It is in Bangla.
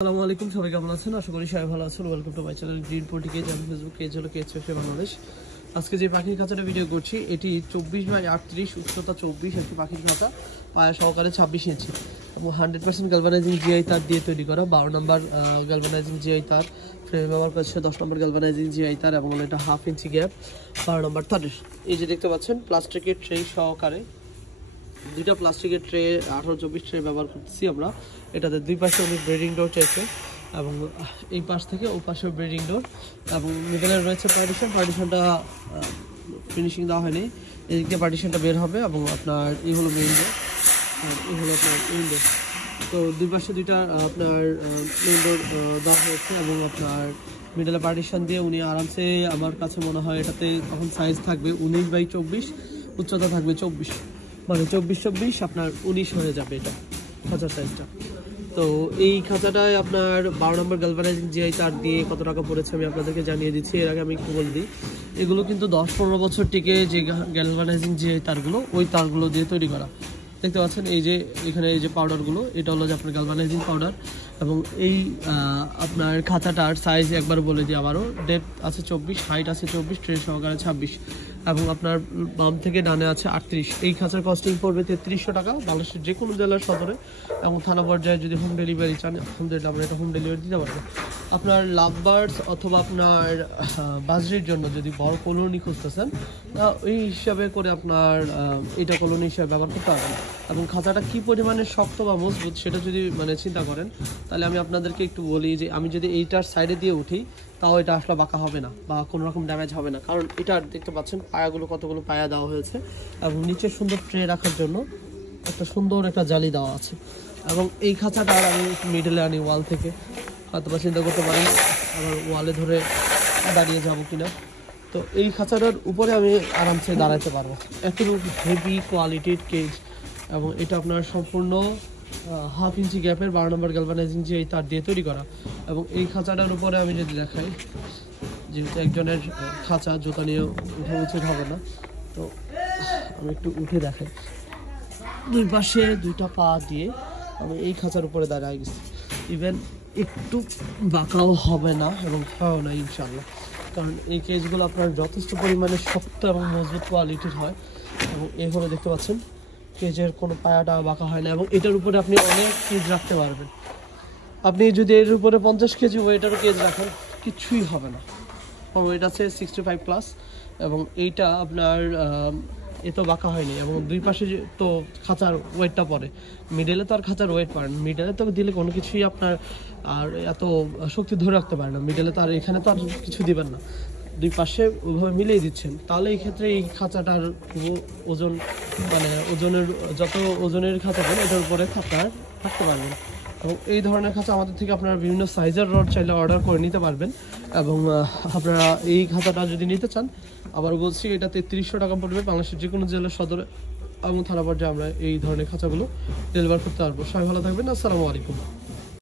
আসসালামু আলাইকুম, সবাই কেমন আছেন? আশা করি সবাই ভালো আছেন। Welcome to my channel green poultry cage. আমি ফেসবুক পেজ হলো কেজ বাংলাদেশ। আজকে যে পাখির খাঁচাটা ভিডিও করছি এটি 24x38, উচ্চতা 24, একটি পাখির খাঁচা, পায়া সহকারে 26 ইঞ্চি এবং 100% গ্যালভানাইজিং জিআই তার দিয়ে তৈরি করা। 12 নম্বর গ্যালভানাইজিং জিআই তার, ফ্রেমে ব্যবহার করছে 10 নম্বর গ্যালভানাইজিং জিআই তার এবং এটা 1/2 ইঞ্চি গ্যাপ, 12 নম্বর তারের। এই যে দেখতে পাচ্ছেন প্লাস্টিকের ট্রে সহকারে দুইটা প্লাস্টিকের ট্রে 18-24 ট্রে ব্যবহার করতেছি আমরা। এটাতে দুই পাশে উনি ব্রিডিং ডোর চাইছে এবং এই পাশ থেকে ওই পাশে ব্রিডিং ডোর এবং মিডলে রয়েছে পার্টিশনটা ফিনিশিং দেওয়া হয়নি। এদিক দিয়ে পার্টিশনটা বের হবে এবং আপনার এই হলো মেইন ডোর, এই হলো আপনার মেইন ডোর। তো দুই পাশে দুইটা আপনার মেইন ডোর দেওয়া হয়েছে এবং আপনার মিডলে পার্টিশন দিয়ে উনি আরামসে, আমার কাছে মনে হয় এটাতে তখন সাইজ থাকবে 19x24, উচ্চতা থাকবে 24, মানে 24-24 আপনার 19 হয়ে যাবে এটা খাঁচার সাইজটা। তো এই খাঁচাটায় আপনার 12 নম্বর গ্যালভানাইজিং জিআই তার দিয়ে কত টাকা পড়েছে আমি আপনাদেরকে জানিয়ে দিচ্ছি। এর আগে আমি একটু বলে দিই, এগুলো কিন্তু 10-15 বছর টিকে যে গ্যালভানাইজিং জিআই তারগুলো, ওই তারগুলো দিয়ে তৈরি করা। দেখতে পাচ্ছেন এই যে এখানে এই যে পাউডারগুলো, এটা হলো যে আপনার গ্যালভানাইজিং পাউডার। এবং এই আপনার খাঁচাটার সাইজ একবার বলে দিই আবারও, ডেপথ আছে 24, হাইট আছে 24, ট্রে সহকারে 26 এবং আপনার বাম থেকে ডানে আছে 38। এই খাঁচার কস্টিং পড়বে 3300 টাকা বাংলাদেশের যে কোনো জেলার সদরে এবং থানা পর্যায়ে যদি হোম ডেলিভারি চান আলহামদুলিল্লাহ আমরা এটা হোম ডেলিভারি দিতে পারবো। আপনার লাভ বার্ডস অথবা আপনার বাজরির জন্য যদি বড় কলোনি খুঁজতেছেন ওই হিসাবে করে আপনার এটা কলোনি হিসাবে ব্যবহার করতে পারবেন। এবং খাঁচাটা কী পরিমাণে শক্ত বা মজবুত সেটা যদি চিন্তা করেন, তাহলে আমি আপনাদেরকে একটু বলি যে আমি যদি এইটার সাইডে দিয়ে উঠি তাও এটা আসলে বাঁকা হবে না বা কোনো রকম ড্যামেজ হবে না, কারণ এটা দেখতে পাচ্ছেন পায়াগুলো কতগুলো পায়া দেওয়া হয়েছে এবং নিচে সুন্দর ট্রে রাখার জন্য একটা সুন্দর একটা জালি দেওয়া আছে। এবং এই খাঁচাটার আমি মিডলে আনি ওয়াল থেকে, হয়তো বা চিন্তা করতে পারেন আবার ওয়ালে ধরে দাঁড়িয়ে যাবো কিনা। তো এই খাঁচাটার উপরে আমি আরামসে দাঁড়াতে পারবো, এত হেভি কোয়ালিটির কেজ। এবং এটা আপনার সম্পূর্ণ 1/2 ইঞ্চি গ্যাপের 12 নম্বর গ্যালভানাইজিং যে তার দিয়ে তৈরি করা। এবং এই খাঁচাটার উপরে আমি যদি দেখাই, যেহেতু একজনের খাঁচা, জুতা নিয়ে উঠে উচিত হবে না, তো আমি একটু উঠে দেখাই। দুই পাশে দুইটা পা দিয়ে আমি এই খাঁচার উপরে দাঁড়ায় গেছি, ইভেন একটু বাঁকাও হবে না এবং হয় না ইনশাল্লাহ, কারণ এই কেজগুলো আপনার যথেষ্ট পরিমাণে শক্ত এবং মজবুত কোয়ালিটির হয়। এবং এই হলো দেখতে পাচ্ছেন কেজের কোনো পায়াটা বাঁকা হয় না এবং এটার উপরে আপনি অনেক কেজ রাখতে পারবেন। আপনি যদি এর উপরে 50 কেজি ওয়েটারও কেজ রাখেন কিছুই হবে না, ওয়েট আছে 65+। এবং এইটা আপনার এত বাঁকা হয়নি এবং দুই পাশে তো খাঁচার ওয়েটটা পড়ে, মিডলে তো আর খাঁচার ওয়েট পড়ে না, মিডলে তো দিলে কোনো কিছুই আপনার আর এত শক্তি ধরে রাখতে পারে না মিডলে, তো আর এখানে তো আর কিছু দিবেন না, দুই পাশে ওইভাবে মিলিয়ে দিচ্ছেন, তাহলে এই ক্ষেত্রে এই খাঁচাটার ওজন ওজনের যত ওজনের খাঁচা দেন এটার উপরে আপনার থাকতে পারবেন। এবং এই ধরনের খাঁচা আমাদের থেকে আপনারা বিভিন্ন সাইজের রড চাইলে অর্ডার করে নিতে পারবেন। এবং আপনারা এই খাঁচাটা যদি নিতে চান, আবার বলছি এটা 3300 টাকা পড়বে বাংলাদেশের যে কোনো জেলার সদরে এবং থানা পর্যায়ে আমরা এই ধরনের খাঁচাগুলো ডেলিভার করতে পারবো। সবাই ভালো থাকবেন, আসসালামু আলাইকুম।